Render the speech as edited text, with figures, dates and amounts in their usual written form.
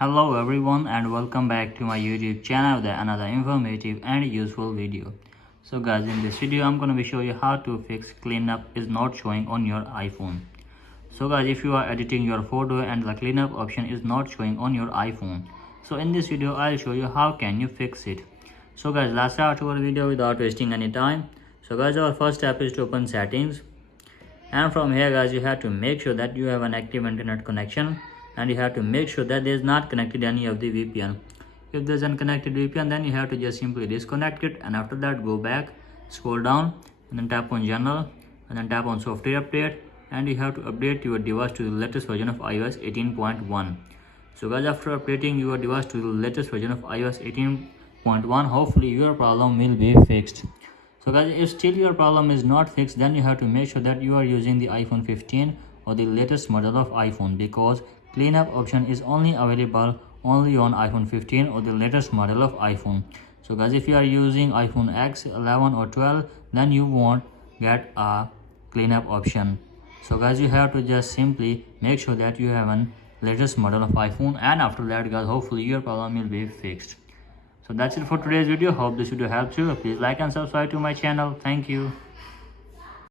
Hello everyone and welcome back to my YouTube channel with another informative and useful video. So guys, in this video I'm going to be showing you how to fix CleanUp is not showing on your iPhone. So guys, if you are editing your photo and the CleanUp option is not showing on your iPhone, so in this video I'll show you how can you fix it. So guys, let's start our video without wasting any time. So guys, our first step is to open settings, and from here guys, you have to make sure that you have an active internet connection, and you have to make sure that there is not connected any of the VPN. If there's unconnected VPN, then you have to just simply disconnect it, and after that go back, scroll down, and then tap on general, and then tap on software update, and you have to update your device to the latest version of iOS 18.1. So guys, after updating your device to the latest version of iOS 18.1, hopefully your problem will be fixed. So guys, if still your problem is not fixed, then you have to make sure that you are using the iPhone 15 or the latest model of iPhone, because CleanUp option is only available only on iPhone 15 or the latest model of iPhone. So guys, if you are using iPhone X, 11 or 12, then you won't get a CleanUp option. So guys, you have to just simply make sure that you have an latest model of iPhone, and after that guys, hopefully your problem will be fixed. So that's it for today's video. Hope this video helps you. Please like and subscribe to my channel. Thank you.